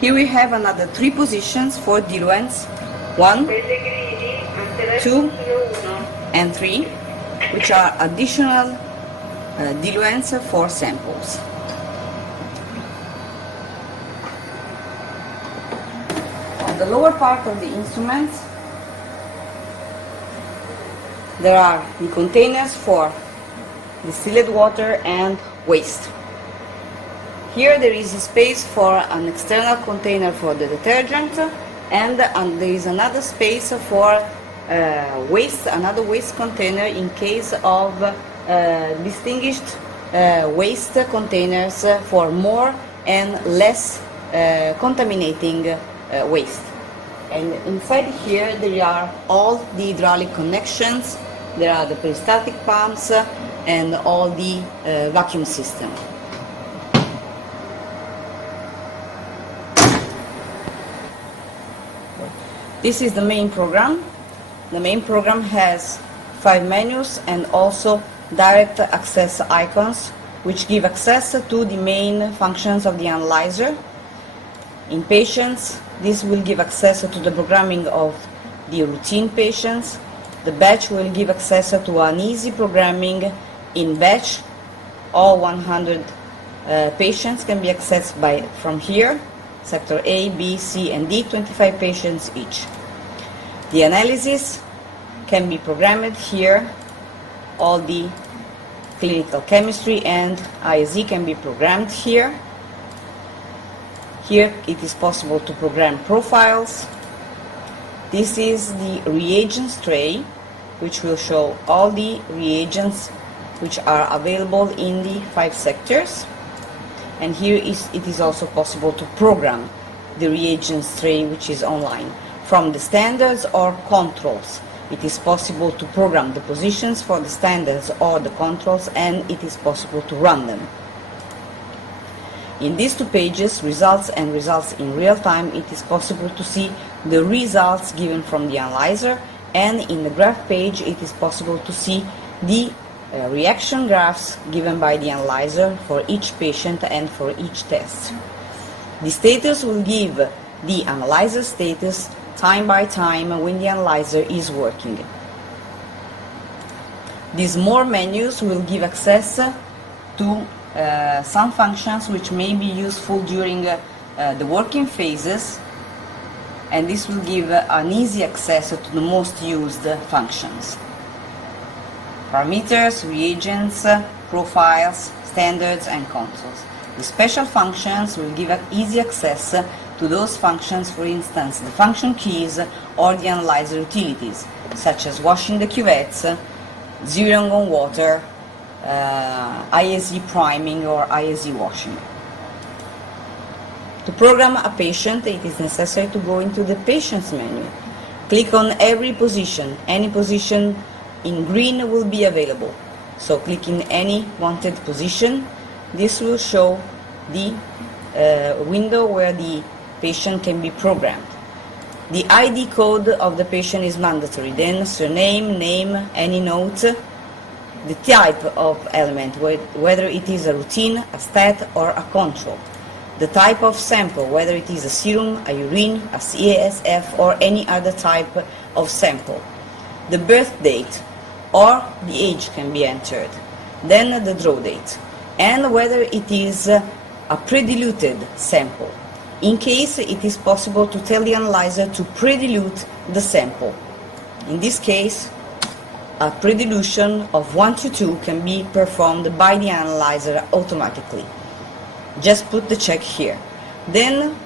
Here we have another 3 positions for diluents, 1, 2, and 3, which are additional diluents for samples. On the lower part of the instruments, there are the containers for distilled water and waste. Here there is a space for an external container for the detergent, and there is another space for waste, another waste container in case of distinguished waste containers for more and less contaminating waste. And inside here there are all the hydraulic connections, there are the peristaltic pumps and all the vacuum system. This is the main program. The main program has 5 menus and also direct access icons which give access to the main functions of the analyzer. In patients, this will give access to the programming of the routine patients. The batch will give access to an easy programming in batch. All 100 patients can be accessed from here. Sector A, B, C, and D, 25 patients each. The analysis can be programmed here. All the clinical chemistry and ISE can be programmed here. Here it is possible to program profiles. This is the reagents tray, which will show all the reagents which are available in the 5 sectors. And here it is also possible to program the reagents tray, which is online. From the standards or controls, it is possible to program the positions for the standards or the controls, and it is possible to run them. In these 2 pages, results and results in real time, it is possible to see the results given from the analyzer, and in the graph page it is possible to see the reaction graphs given by the analyzer for each patient and for each test. The status will give the analyzer status time by time when the analyzer is working. These more menus will give access to some functions which may be useful during the working phases, and this will give an easy access to the most used functions. Parameters, reagents, profiles, standards, and controls. The special functions will give easy access to those functions, for instance, the function keys or the analyzer utilities, such as washing the cuvettes, zeroing on water, ISE priming or ISE washing. To program a patient, it is necessary to go into the Patients menu. Click on every position. Any position in green will be available. So clicking any wanted position, this will show the window where the patient can be programmed. The ID code of the patient is mandatory, then surname, name, any note, the type of element, whether it is a routine, a stat, or a control, the type of sample, whether it is a serum, a urine, a CASF, or any other type of sample, the birth date, or the age can be entered, then the draw date, and whether it is a pre-diluted sample. In case it is possible to tell the analyzer to pre-dilute the sample. In this case, a pre-dilution of 1 to 2 can be performed by the analyzer automatically. Just put the check here. Then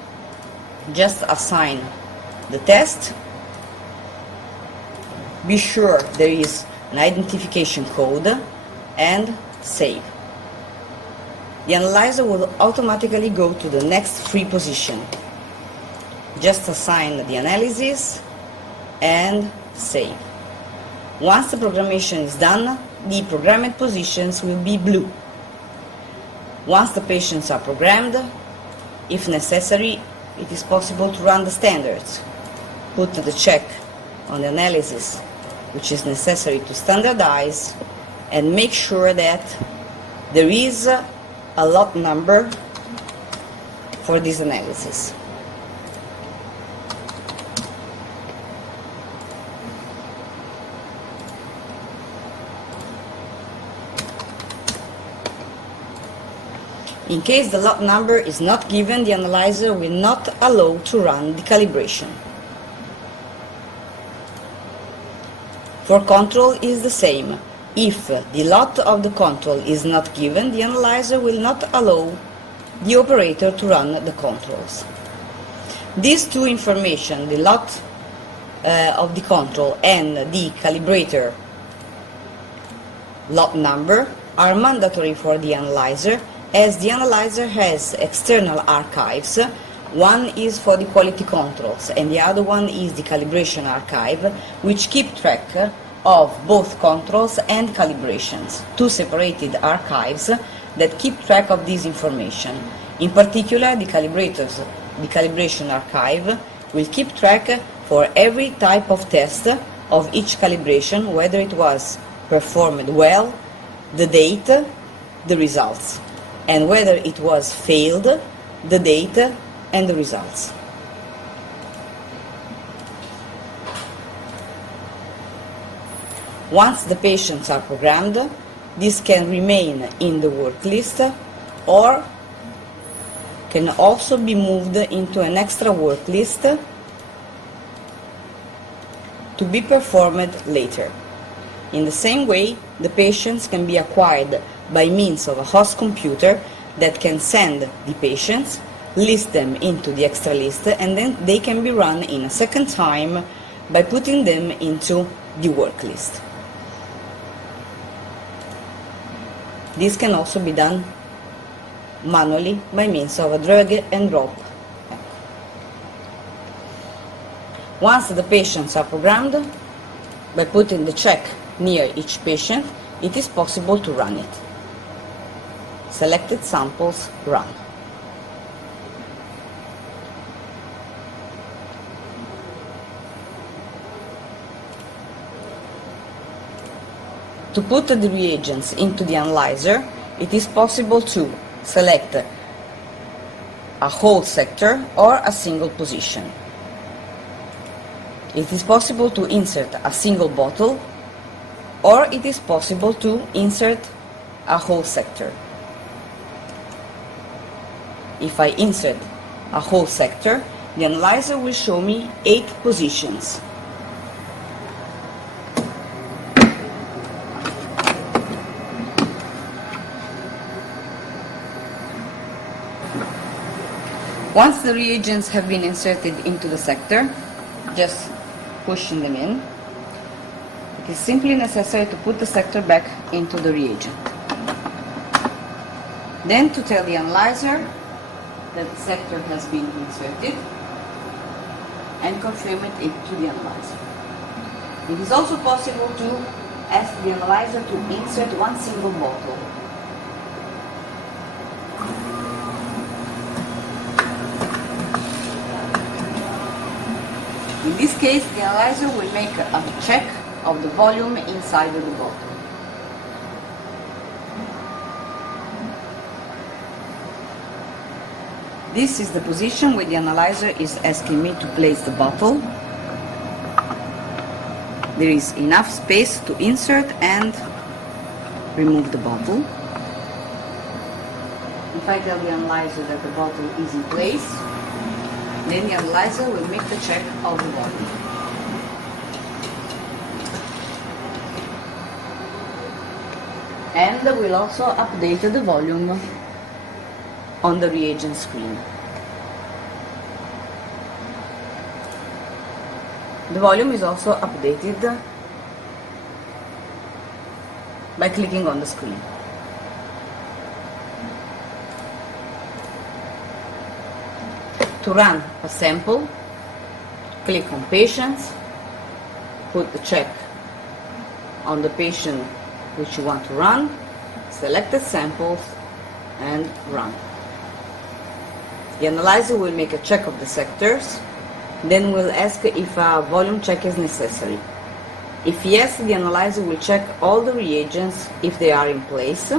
just assign the test. Be sure there is an identification code and save. The analyzer will automatically go to the next free position. Just assign the analysis and save. Once the programmation is done, the programmed positions will be blue. Once the patients are programmed, if necessary, it is possible to run the standards. Put the check on the analysis which is necessary to standardize, and make sure that there is a lot number for this analysis. In case the lot number is not given, the analyzer will not allow to run the calibration. For control is the same. If the lot of the control is not given, the analyzer will not allow the operator to run the controls. These two information, the lot of the control and the calibrator lot number, are mandatory for the analyzer, as the analyzer has external archives. One is for the quality controls and the other one is the calibration archive, which keep track of both controls and calibrations, two separated archives that keep track of this information. In particular, the calibration archive will keep track for every type of test of each calibration, whether it was performed well, the date, the results, and whether it was failed, the date and the results. Once the patients are programmed, this can remain in the work list or can also be moved into an extra work list to be performed later. In the same way, the patients can be acquired by means of a host computer that can send the patients, list them into the extra list, and then they can be run in a second time by putting them into the work list. This can also be done manually by means of a drag and drop. Once the patients are programmed, by putting the check near each patient, it is possible to run it. Selected samples, run. To put the reagents into the analyzer, it is possible to select a whole sector or a single position. It is possible to insert a single bottle, or it is possible to insert a whole sector. If I insert a whole sector, the analyzer will show me 8 positions. Once the reagents have been inserted into the sector, just pushing them in, it is simply necessary to put the sector back into the reagent. Then to tell the analyzer that the sector has been inserted and confirm it to the analyzer. It is also possible to ask the analyzer to insert one single bottle. In this case, the analyzer will make a check of the volume inside of the bottle. This is the position where the analyzer is asking me to place the bottle. There is enough space to insert and remove the bottle. If I tell the analyzer that the bottle is in place, then the analyzer will make the check of the volume. And will also update the volume on the reagent screen. The volume is also updated by clicking on the screen. To run a sample, click on Patients, put the check on the patient which you want to run, selected samples, and run. The analyzer will make a check of the sectors, then will ask if a volume check is necessary. If yes, the analyzer will check all the reagents if they are in place.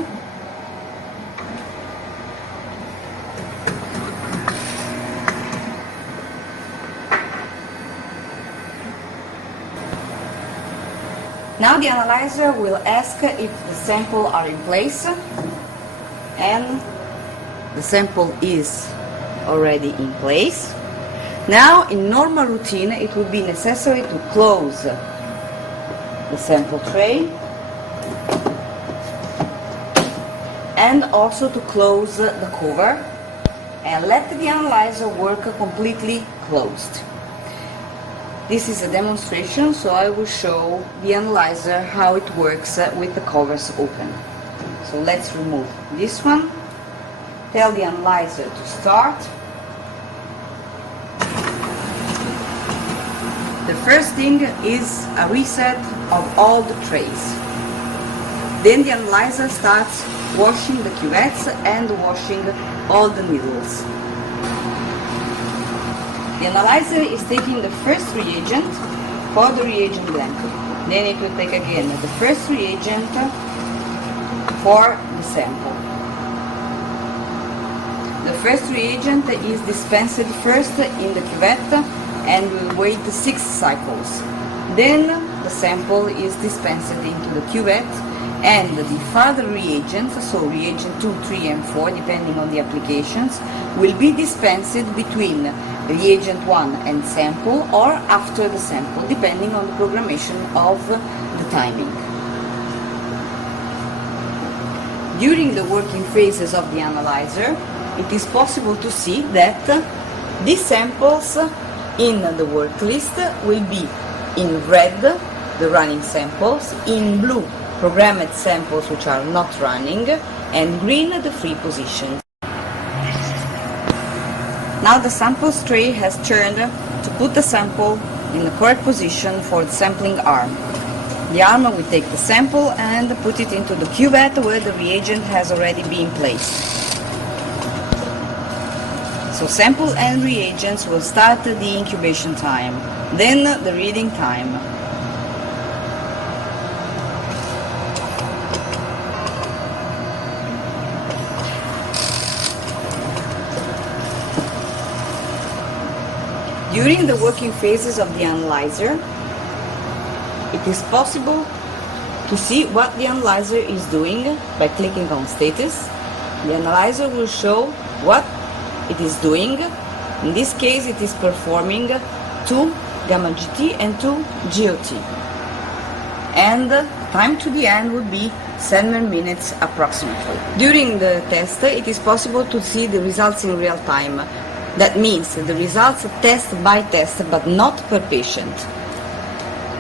Now the analyzer will ask if the sample are in place and the sample is already in place. Now, in normal routine, it would be necessary to close the sample tray and also to close the cover and let the analyzer work completely closed. This is a demonstration, so I will show the analyzer how it works with the covers open. So let's remove this one, tell the analyzer to start. The first thing is a reset of all the trays. Then the analyzer starts washing the cuvettes and washing all the needles. The analyzer is taking the first reagent for the reagent blank. Then it will take again the first reagent for the sample. The first reagent is dispensed first in the cuvette and will wait 6 cycles. Then the sample is dispensed into the cuvette and the further reagents, so reagent 2, 3 and 4 depending on the applications, will be dispensed between reagent 1 and sample or after the sample depending on the programmation of the timing. During the working phases of the analyzer, it is possible to see that these samples in the work list will be in red, the running samples, in blue, programmed samples which are not running, and green, the free positions. Now the sample tray has turned to put the sample in the correct position for the sampling arm. The arm will take the sample and put it into the cuvette where the reagent has already been placed. So sample and reagents will start the incubation time, then the reading time. During the working phases of the analyzer, it is possible to see what the analyzer is doing by clicking on status. The analyzer will show what it is doing. In this case, it is performing 2 gamma GT and 2 GOT. And time to the end would be 7 minutes approximately. During the test, it is possible to see the results in real time. That means the results test by test, but not per patient.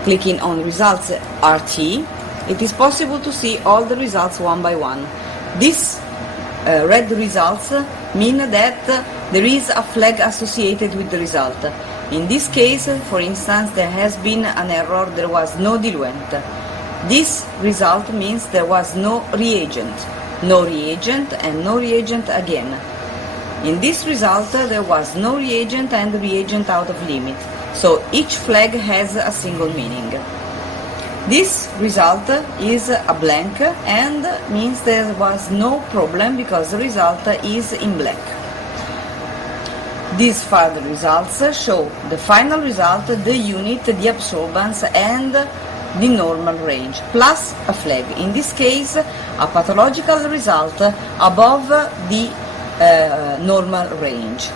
Clicking on results RT, it is possible to see all the results one by one. These red results mean that there is a flag associated with the result. In this case, for instance, there has been an error, there was no diluent. This result means there was no reagent and no reagent again. In this result, there was no reagent and reagent out of limit, so each flag has a single meaning. This result is a blank and means there was no problem because the result is in black. These further results show the final result, the unit, the absorbance and the normal range, plus a flag. In this case, a pathological result above the normal range.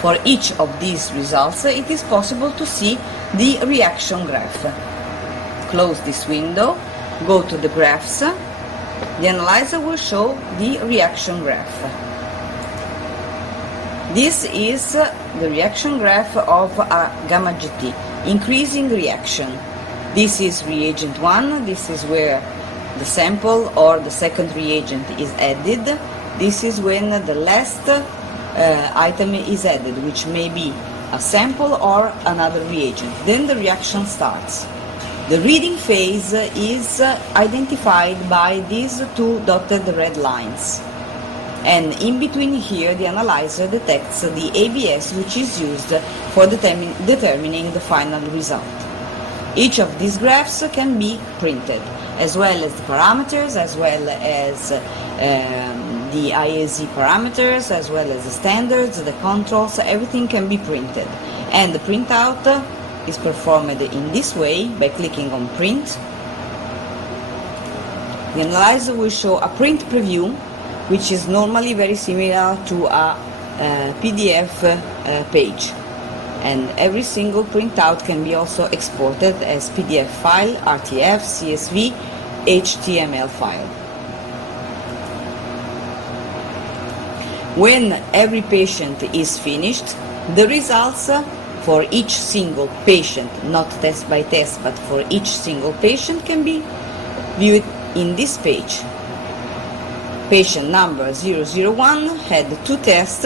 For each of these results, it is possible to see the reaction graph. Close this window, go to the graphs. The analyzer will show the reaction graph. This is the reaction graph of a gamma GT, increasing reaction. This is reagent 1, this is where the sample or the second reagent is added. This is when the last item is added, which may be a sample or another reagent. Then the reaction starts. The reading phase is identified by these 2 dotted red lines. And in between here, the analyzer detects the ABS, which is used for determining the final result. Each of these graphs can be printed, as well as the parameters, as well as the IAZ parameters, as well as the standards, the controls, everything can be printed. And the printout is performed in this way by clicking on print. The analyzer will show a print preview which is normally very similar to a PDF page. And every single printout can be also exported as PDF file, RTF, CSV, HTML file. When every patient is finished, the results for each single patient, not test by test, but for each single patient, can be viewed in this page. Patient number 001 had 2 tests.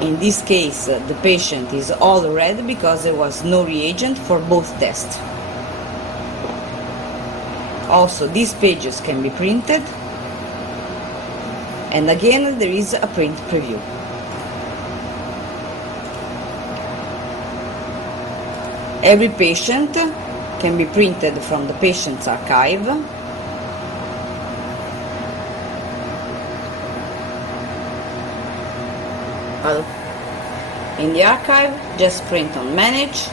In this case, the patient is all red because there was no reagent for both tests. Also, these pages can be printed, and again there is a print preview. Every patient can be printed from the patient's archive. In the archive, just print on Manage.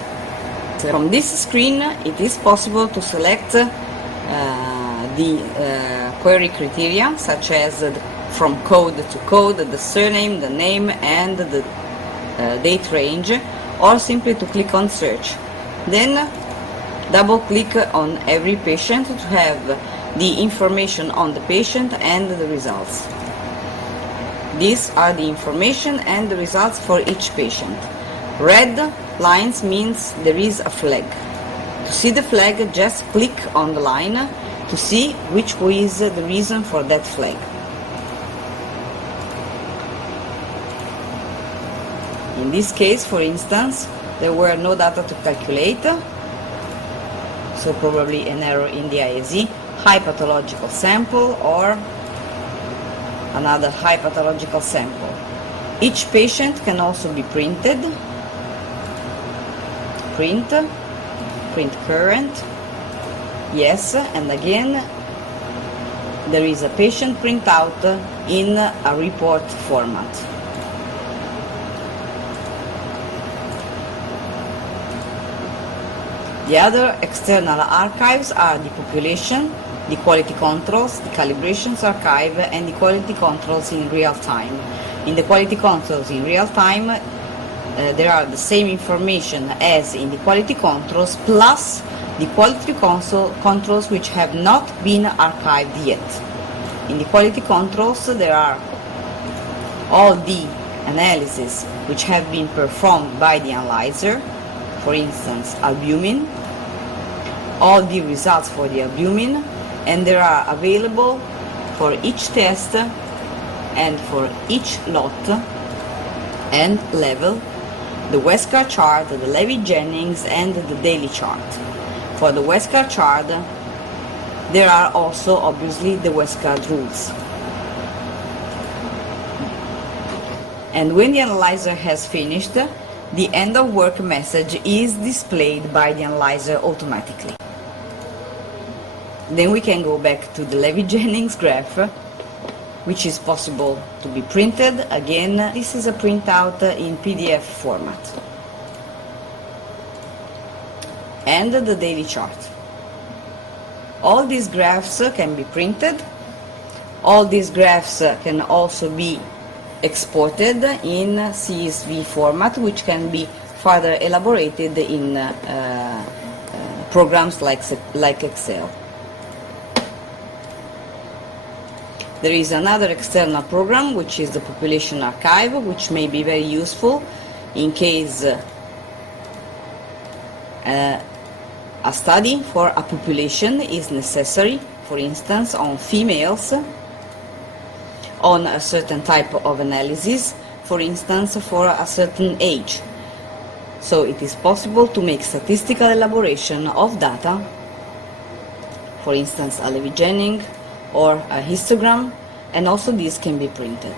From this screen, it is possible to select the query criteria, such as from code to code, the surname, the name, and the date range, or simply to click on Search. Then double click on every patient to have the information on the patient and the results. These are the information and the results for each patient. Red lines means there is a flag. To see the flag, just click on the line to see which is the reason for that flag. In this case, for instance, there were no data to calculate, so probably an error in the ISE, high pathological sample, or another high pathological sample. Each patient can also be printed. Print current, yes, and again there is a patient printout in a report format. The other external archives are the population, the quality controls, the calibrations archive, and the quality controls in real time. In the quality controls in real time, there are the same information as in the quality controls, plus the quality controls which have not been archived yet. In the quality controls, there are all the analyses which have been performed by the analyzer, for instance, albumin, all the results for the albumin, and they are available for each test and for each lot and level, the Wesker chart, the Levy-Jennings, and the daily chart. For the Wesker chart, there are also obviously the Wesker rules. And when the analyzer has finished, the end of work message is displayed by the analyzer automatically. Then we can go back to the Levy-Jennings graph, which is possible to be printed. Again, this is a printout in PDF format. And the daily chart. All these graphs can be printed. All these graphs can also be exported in CSV format, which can be further elaborated in programs like Excel. There is another external program, which is the Population Archive, which may be very useful in case a study for a population is necessary, for instance, on females, on a certain type of analysis, for instance, for a certain age. So it is possible to make statistical elaboration of data, for instance, a Levy-Jennings or a histogram, and also these can be printed.